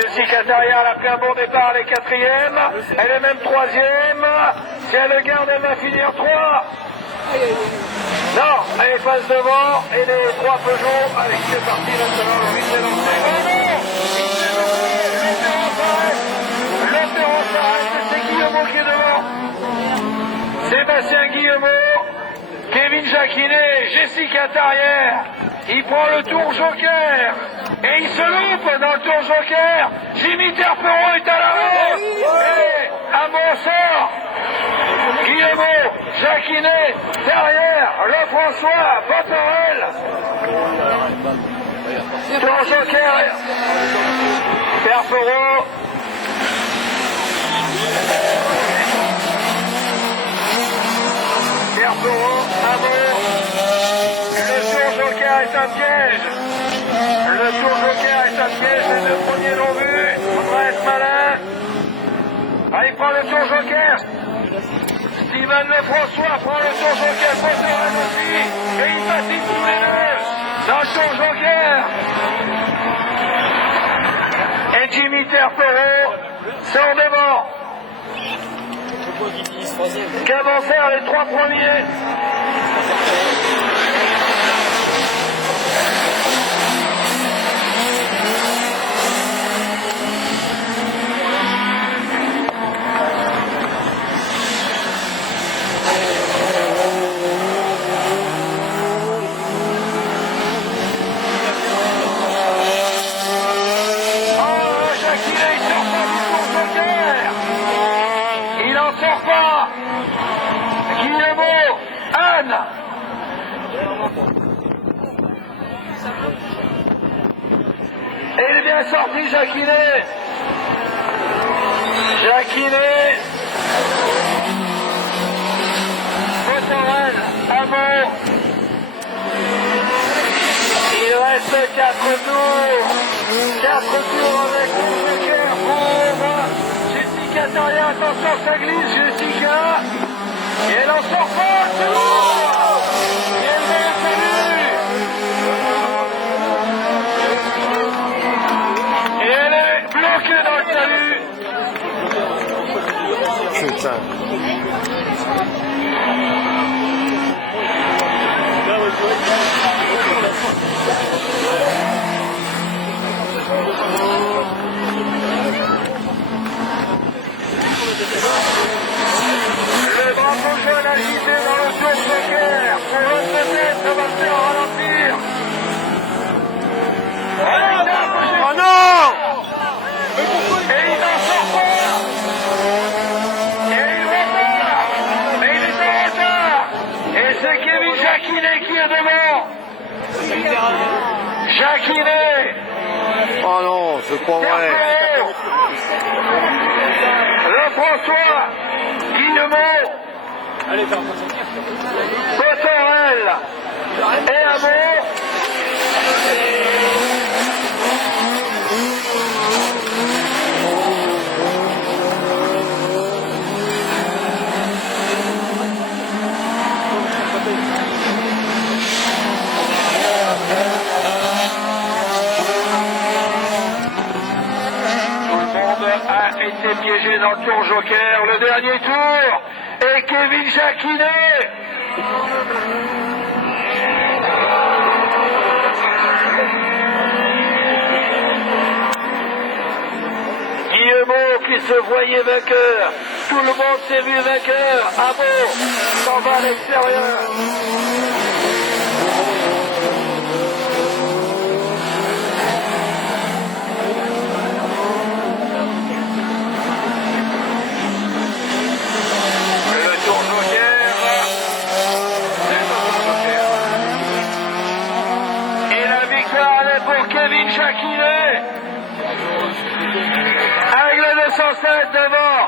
Jessica Terrier, elle a pris un bon départ, elle est quatrième. Elle est même troisième. Si elle le garde, elle va finir 3. Non, elle passe devant. Et les 3 Peugeot. Allez, c'est parti maintenant. Le 8 est lancé. Oh non! L'Opéron s'arrête. C'est Guillemot qui est devant. Sébastien Guillemot. Kevin Jacquinet, Jessica Terrier. Il prend le tour joker. Et il se loupe dans le tour joker. Jimmy Terperon est à l'avant. Et Amon sort. Guillemot, Jacquinet, Terrier, Lefrançois, Botorel. Tour joker. Terperon. Terperon, Amon. Le tour joker est un piège. Le tour joker est un piège, les 2 premiers l'ont vu, il faudra être malin. Ah, il prend le tour joker. Steven Lefrançois prend le tour joker, Botorel aussi, et il patine tous les 2 dans le tour joker. Et Jimmy Terperon sort devant. Qu'avancèrent les 3 premiers. Guillemot, Anne. Et il est bien sorti, Jacquinet. Jacquinet. Botorel, Amon. Il reste 4 tours. 4 tours avec le joker pour Jessica Terrier. Attention, ça glisse, Jessica. Et elle en sort pas, c'est bon. Et elle met le salut. Et elle est bloquée dans le salut. Putain. Le drapeau jaune agité dans le tour joker. Pour eux, peut-être, ça va le faire ralentir. Oh non! Et il n'en sort pas. Et il repart. Mais il est en retard. Et c'est Kevin Jacquinet qui est devant. Jacquinet. Oh non, c'est pas vrai. Lefrançois. Guillemot. Botorel. Et Amon. A été piégé dans le tour joker, le dernier tour, et Kevin Jacquinet. Guillemot qui se voyait vainqueur, tout le monde s'est vu vainqueur, Amon s'en va à l'extérieur. Pour Kevin Jacquinet. Aigle 207 devant.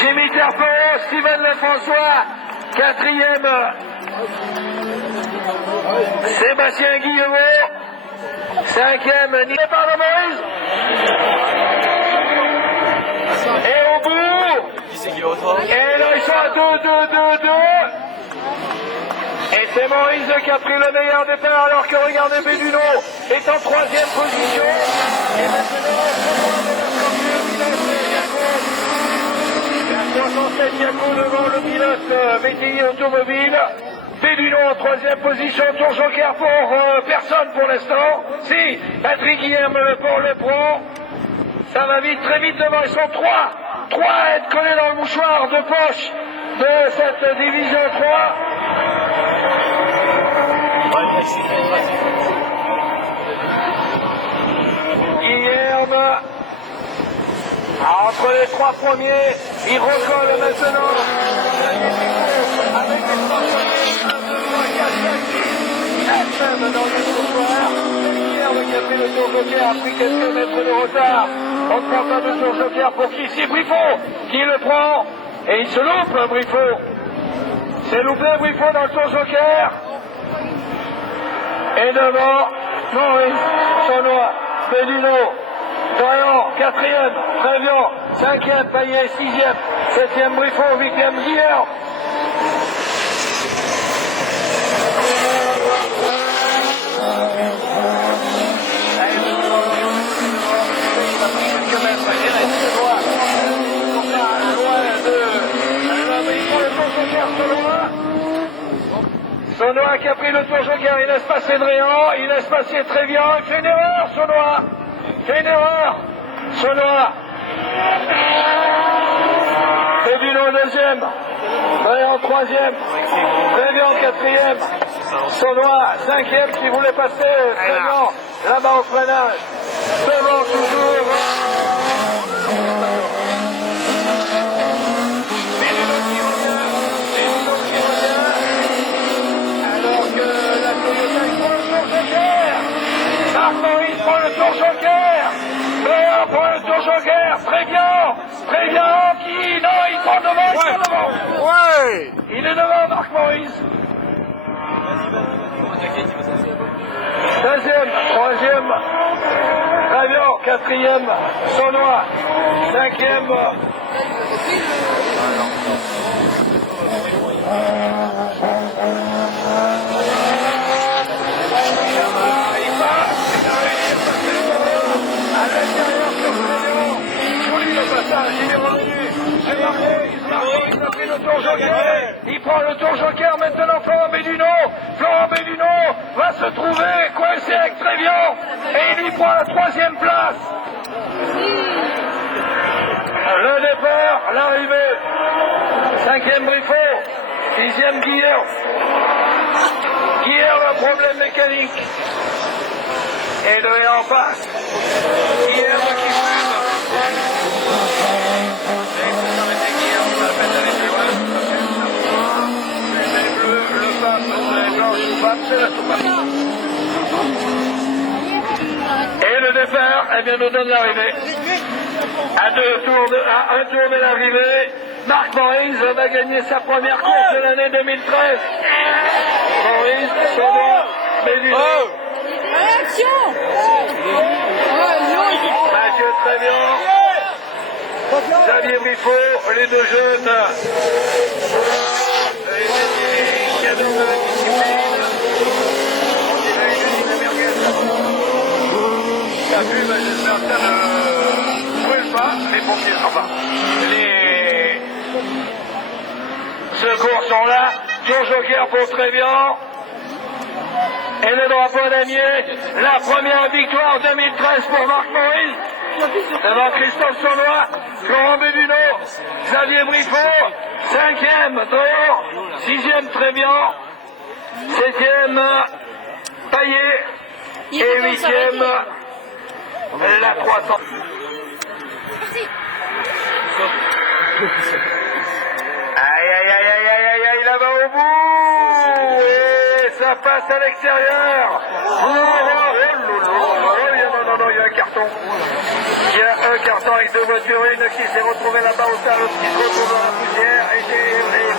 Jimmy Terperon, Steven Lefrançois. 4e. Sébastien Guillemot. 5e. Départ de Maurice. Et au bout. Et là ils sont à 2. Et c'est Maurice qui a pris le meilleur départ alors que regardez Béduno est en 3e position. Et maintenant Diaco devant le pilote BTI Automobile. Béduno en troisième position, tour joker pour personne pour l'instant. Si, Patrick Guilherme le prend. Ça va vite, très vite devant, ils sont trois. Trois à être collés dans le mouchoir de poche de cette division 3. Guilherme, entre les trois premiers, il recolle maintenant. Avec les trois premiers, 1, 2, 3, 4, 5, 6, 7 dans le mouchoir. Guilherme qui a fait le tour joker a pris quelques mètres de retard. On ne prend pas de tour joker pour qui? C'est Briffaut qui le prend. Et il se loupe, Briffaut. C'est loupé, Briffaut dans le tour joker. Et devant, Maurice, Saunois, Béduno, Dorian, quatrième, Trévian, cinquième, Payet, sixième, septième, Briffaut, huitième, Guilherme. Saunois qui a pris le tour joker, il laisse passer Dréan, il laisse passer Trévian, il fait une erreur, Saunois. Fait une erreur, Saunois. Béduno deuxième, Dréan troisième, Trévian quatrième, Saunois cinquième qui voulait passer Trévian là-bas au freinage. Devant toujours. Maurice prend le tour joker. Dréan prend le tour joker. Très bien. Qui? Non, il prend devant, il prend devant. Ouais. Il est devant, Marc Maurice. Deuxième, troisième, Trévian, quatrième, Saunois, cinquième. Il est revenu, c'est marqué, il a pris le tour joker, il prend le tour joker maintenant. Florent Béduno va se trouver coincé avec Trévian et il y prend la troisième place. Le départ, l'arrivée, cinquième Briffaut, sixième Guilherme. Guilherme a un problème mécanique et Dréan passe. Guilherme qui fume. Et le départ, nous donne l'arrivée. À un tour de l'arrivée, Marc Maurice va gagner sa première course de l'année 2013. Maurice, Saunois, Béduno. Mathieu Trévian, Xavier Briffaut, les deux jeunes. Cadeau de la discipline. On dirait une merguez. Ça pue, j'espère que ça ne brûle pas. Les pompiers, enfin, les secours sont là. Tour joker pour Trévian. Et le drapeau d'Amiens, la première victoire 2013 pour Marc Maurice. Devant Christophe Saunois, Florent Béduno, Xavier Briffaut, cinquième Dréan, sixième Trévian, septième Payet et huitième la Croissance. Aïe, là-bas au bout. Et ça passe à l'extérieur. Non, il y a un carton. Il y a un carton avec deux voitures, une qui s'est retrouvée là-bas au sol, l'autre qui se retrouve dans la poussière, et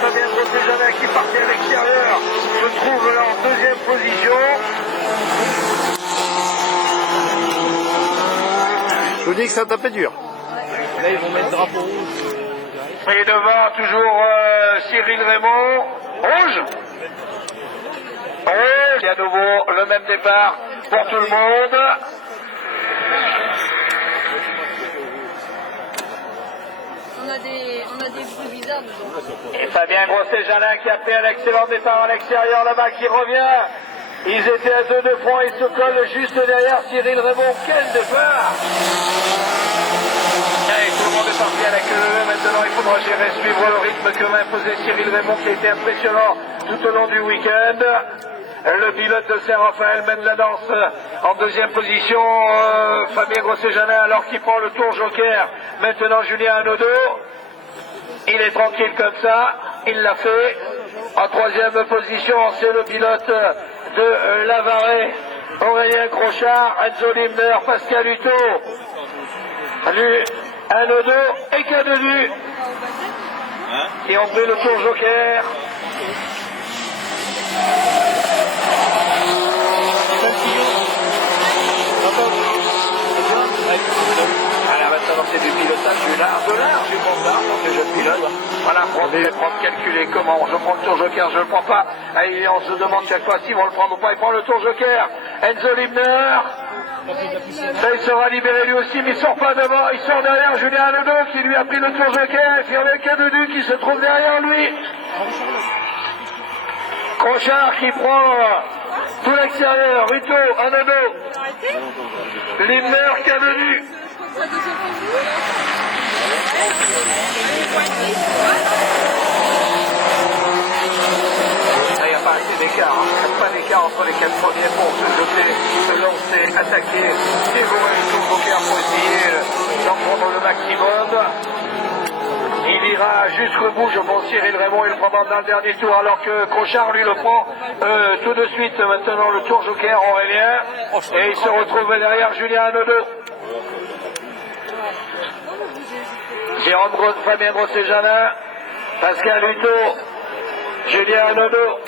Fabien Grosjean qui partait à l'extérieur se trouve là en deuxième position. Je vous dis que ça tapait dur. Là, ils vont mettre le drapeau rouge. Et devant, toujours Cyril Raymond. Rouge. Il y a à nouveau le même départ pour tout le monde. On a des des bruits bizarres dedans. Et Fabien Grosset-Janin qui a fait un excellent départ à l'extérieur là-bas, qui revient. Ils étaient à 2 de front, ils se collent juste derrière Cyril Raymond. Quel départ! Et tout le monde est parti à la queue. Maintenant, il faudra gérer, suivre le rythme que m'imposait Cyril Raymond, qui a été impressionnant tout au long du week-end. Le pilote de Saint-Raphaël mène la danse en deuxième position. Fabien Grosset-Janin, alors qu'il prend le tour joker. Maintenant, Julien Hanaudot. Il est tranquille comme ça. Il l'a fait. En troisième position, c'est le pilote de Lavaret, Aurélien Crochard, Enzo Limner, Pascal Hutto, Hanaudot et Cadenu qui ont pris le tour joker. Voilà, maintenant c'est du pilotage du large, du bon large, donc je pilote. Voilà, prendre, calculer comment je prends le tour joker, je ne le prends pas. Et on se demande chaque fois s'ils vont le prendre ou pas. Il prend le tour joker. Enzo Limner. Ça, il sera libéré lui aussi, mais il sort pas devant. Il sort derrière Julien Hanaudot qui lui a pris le tour joker. Et Firmin Cadenu qui se trouve derrière lui. Crochard qui prend tout l'extérieur. Hutto, Hanaudot. Limner, Cadenu. Il n'y a pas d'écart, il n'y a pas d'écart entre les 4 premiers pour se jeter, se lancer, attaquer, dévorer le tour joker pour essayer d'en prendre le maximum. Il ira jusqu'au bout, je pense. Cyril Raymond, il le prend dans le dernier tour, alors que Crochard, lui, le prend tout de suite. Maintenant, le tour joker Aurélien, et il se retrouve derrière Julien Hanaudot. Fabien Grosset-Janin, Pascal Hutto, Julien Hanaudot,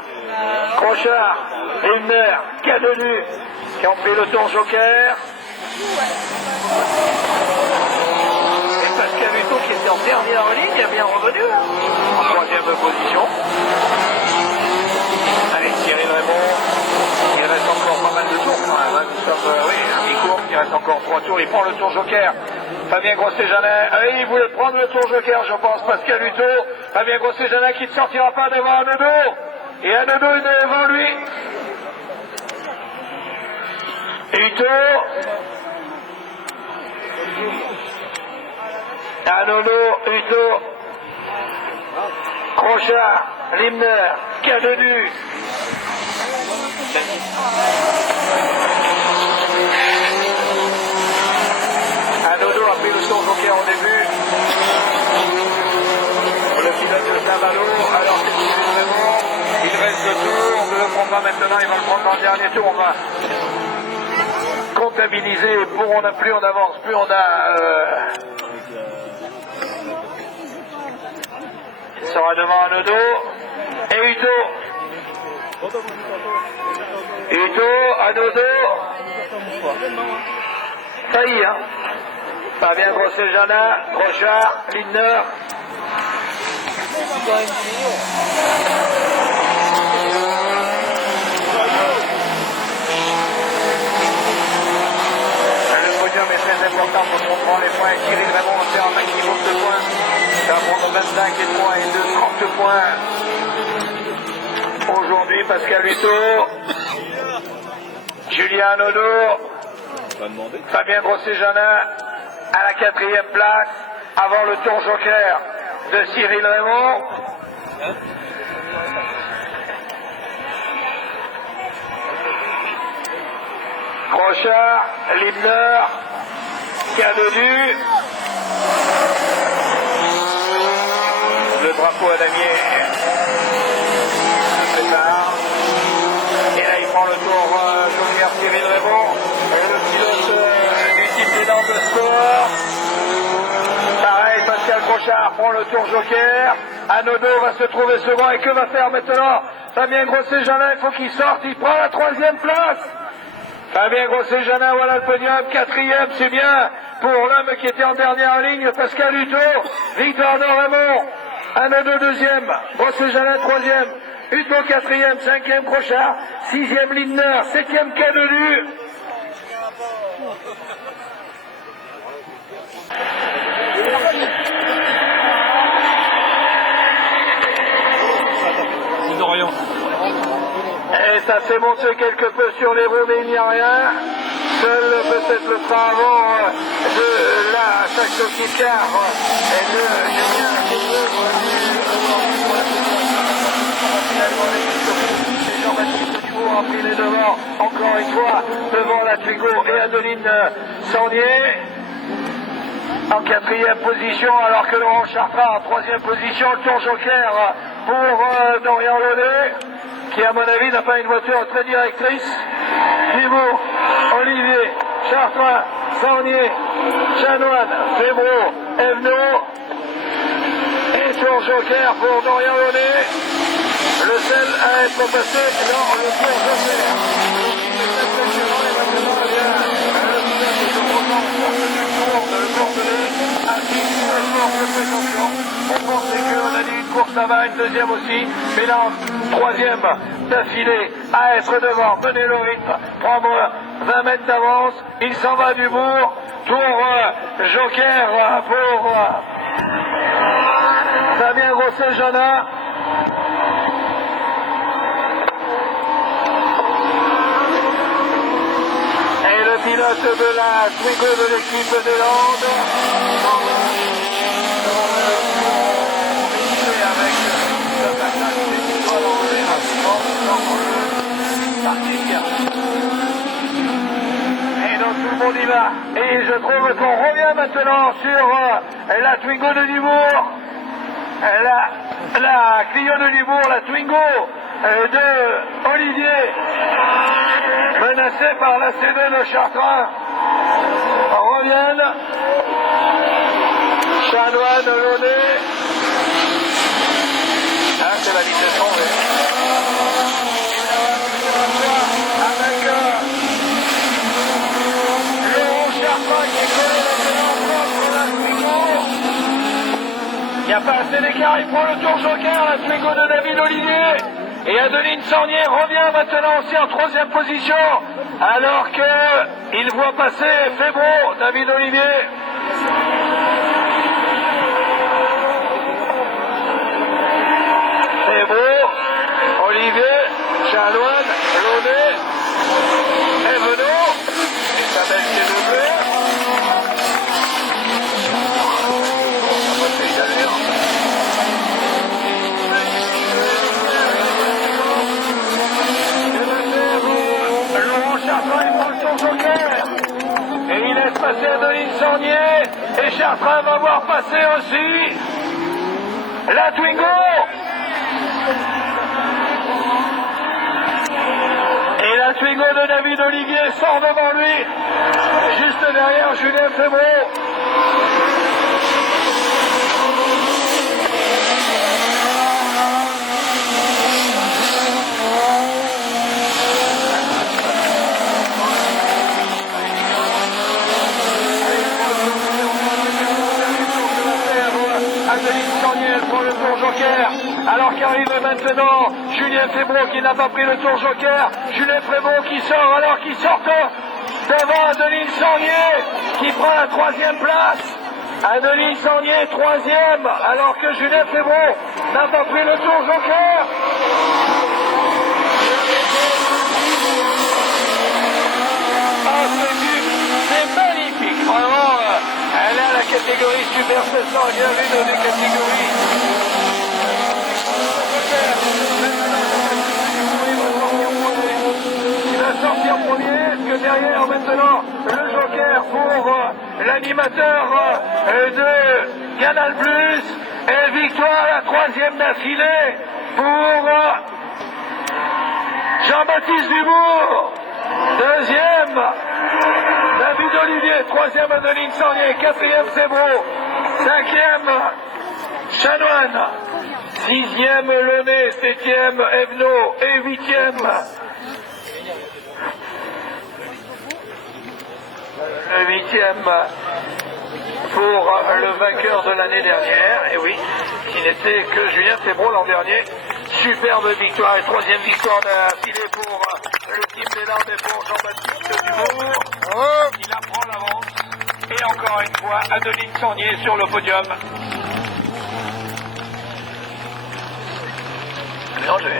Crochard, Limner, Cadenu, qui ont pris le tour joker. Et Pascal Hutto qui était en dernière ligne, est bien revenu, en troisième position. Allez, Cyril Raymond, il reste encore pas mal de tours quand même. Nous sommes, oui, un mi-cours, il reste encore 3 tours, il prend le tour joker. Fabien Grosset-Janin, il voulait prendre le tour joker, je pense, Pascal Hutto. Fabien Grosset-Janin qui ne sortira pas devant Hanaudot. Et Hanaudot est devant lui. Hutto. Hanaudot, Hutto. Crochard, Limner, Cadenu. Hanaudot a pris le tour joker au début. Le pilote de Saint-Malo, alors c'est Cyril Raymond. Il reste 2 tours, on ne le prend pas maintenant, il va le prendre dans le dernier tour. On va comptabiliser. Plus on avance, plus on a... Il sera devant Hanaudot et Hutto. Hutto, Hanaudot. Ça y est, hein. Fabien Grosset-Janin, Crochard, Limner. Le podium est très important pour qu'on prend les points. Cyril Raymond va faire un maximum de points. Ça monte 25 et 3 et 2, 30 points. Aujourd'hui, Pascal Hutto, Julien Hanaudot, Fabien Grosset-Janin à la 4e place, avant le tour joker de Cyril Raymond. Crochard, Limner, Cadenu. Le drapeau à damier. C'est tard. Et là, il prend le tour joker Cyril Raymond. Le pilote du type d'élan de sport. Pareil, Pascal Crochard prend le tour joker. Hanaudot va se trouver second. Et que va faire maintenant Fabien Grosset-Janin? Il faut qu'il sorte. Il prend la 3e place. Fabien Grosset-Janin, voilà le podium. 4e, c'est bien pour l'homme qui était en dernière ligne, Pascal Hutto. Victor Raymond. Hanaudot 2e. Grosset-Janin 3e. Hutto 4e. 5e Crochard. 6e Limner. 7e Cadenu. ça s'est monté quelque peu sur les roues, mais il n'y a rien. Seul peut-être le train avant de la Saxo Car et de Julien Jean-Baptiste Dubourg a pris les devants, encore une fois, devant la Twingo et Adeline Sandier. En quatrième position, alors que Laurent Chartrand en troisième position, le tour joker pour Dorian Launay, qui à mon avis n'a pas une voiture très directrice. Thibaut, Olivier, Chartrand, Sandier, Chanoine, Fébro, Evenot, et tour joker pour Dorian Launay, le seul à être passé dans le tour joker. On pensait qu'on a dit une course là-bas, une deuxième aussi, mais là, troisième d'affilée à être devant, mener le rythme, prendre 20 mètres d'avance, il s'en va du bourg, tour joker pour Fabien Grosset-Jeannin. Et le pilote de la Twingo de l'équipe des Landes. Et donc tout le monde y va. Et je trouve qu'on revient maintenant sur la Twingo de Dubourg. La Clio de Dubourg, la Twingo de Olivier, menacée par la C2 de Chartrand. Reviennent Chanoine, Launay. Ah, c'est la vitesse en avec Laurent Chartrand qui est collé maintenant contre la Twingo. Il n'y a pas assez d'écart, il prend le tour joker, la Twingo de David Olivier. Et Adeline Sandier revient maintenant aussi en troisième position, alors qu'il voit passer Fébro, David Olivier. Fébro, Olivier, Chanoine, Launay, Evenot, et sa belle qui est doublée. Et il laisse passer Adeline Sandier. Et Chartrand va voir passer aussi la Twingo. Et la Twingo de David Olivier sort devant lui, juste derrière Julien Fébro. Adeline Sandier prend le tour joker, alors qu'arrive maintenant Julien Fébro qui n'a pas pris le tour joker. Julien Fébro qui sort alors qu'il sort devant Adeline Sandier qui prend la troisième place. Adeline Sandier troisième, alors que Julien Fébro n'a pas pris le tour joker. Ah, c'est magnifique, vraiment. Elle a la catégorie Super 700, il y a une des catégories. Il va sortir premier, parce que derrière maintenant le joker pour l'animateur de Canal+, et victoire la troisième d'affilée pour Jean-Baptiste Dubourg. Deuxième, David Olivier. Troisième, Adeline Sandier. Quatrième, Fébro. Cinquième, Chanoine. Sixième, Launay. Septième, Evenot. Et huitième, le huitième pour le vainqueur de l'année dernière. Et oui, qui n'était que Julien Fébro l'an dernier. Superbe victoire et troisième victoire d'affilée pour le team des Landes et pour Jean-Baptiste Dubourg. Il apprend l'avance. Et encore une fois, Adeline Sandier sur le podium. Mélangé.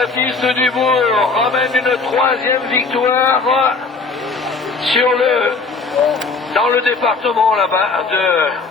Jean-Baptiste Dubourg ramène une 3e victoire dans le département là-bas de